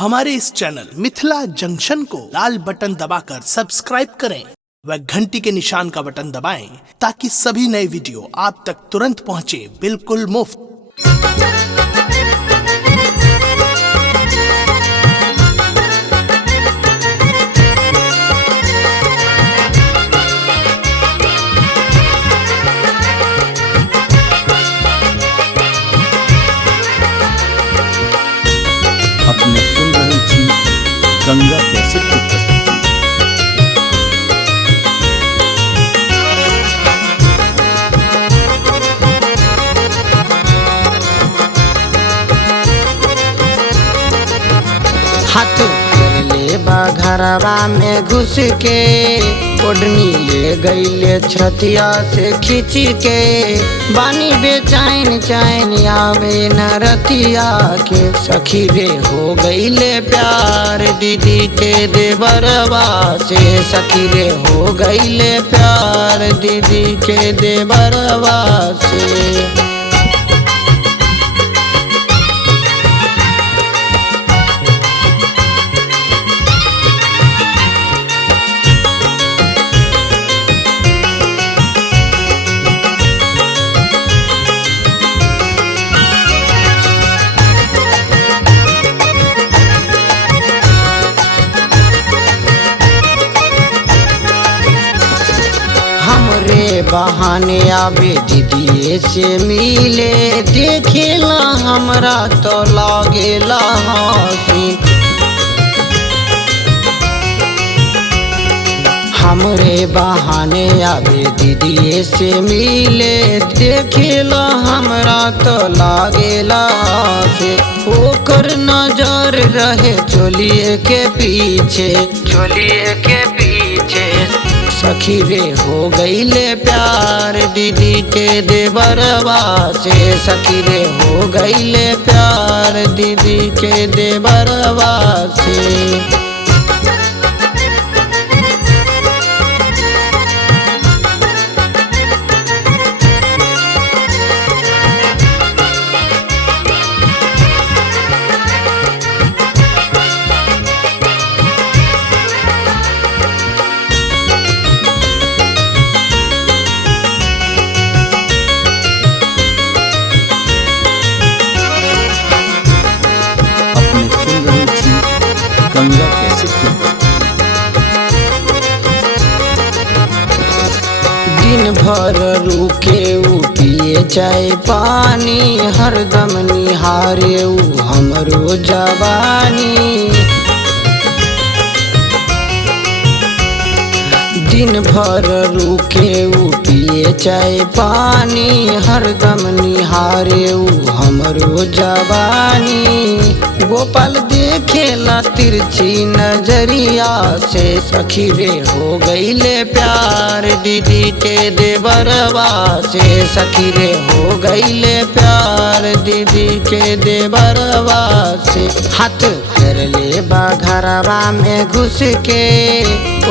हमारे इस channel Mithila junction को लाल button दबाकर सब्सक्राइब करें व घंटी के निशान का बटन दबाएं ताकि सभी नए वीडियो आप तक तुरंत पहुंचे बिल्कुल मुफ्त। अपने सुन रही थी गंगा कैसेट की प्रस्तुति। हाथ ले घरवा में घुस के ओढ़नी ले गईले छतिया से खींच के बानी बेचैन चैन आवे न रतिया के सखी रे हो गईले प्यार दीदी के देवरवा से सखी रे हो गईले प्यार दीदी के देवरवा से। हमरे बहाने आवे दीदी से मिले देखेला हमरा तो लागेला हंसी। हमरे बहाने आवे दीदी से मिले देखेला हमरा तो लागेला हंसी। ओकर नजर रहे चोलिए के पीछे सखी रे हो गईले प्यार दीदी के देवरवा से सखी रे हो गईले प्यार दीदी के देवरवा से। गंगा कैसेट की प्रस्तुति। दिन भर रुके पिए चाय पानी हरदम निहारे हमरो जवानी। दिन भर रुके पिए चाय पानी हरदम निहारे हमरो जवानी। गोपाल देखेला तिरछी नजरिया से सखी रे हो गईले प्यार दीदी के देवरवा से सखी रे हो गईले प्यार दीदी के देवरवा से। हाथ फेर ले घरवा में घुस के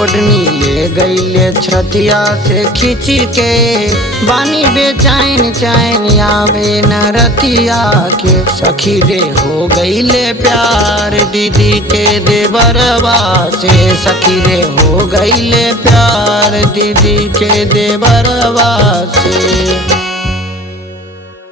ओढ़नी ले गईले छतिया से खींच के बानी बेचैन चैन आवे न रतिया के सखी रे हो गईले प्यार दीदी के देवरवा से सखी रे हो गईले प्यार दीदी के देवरवा से।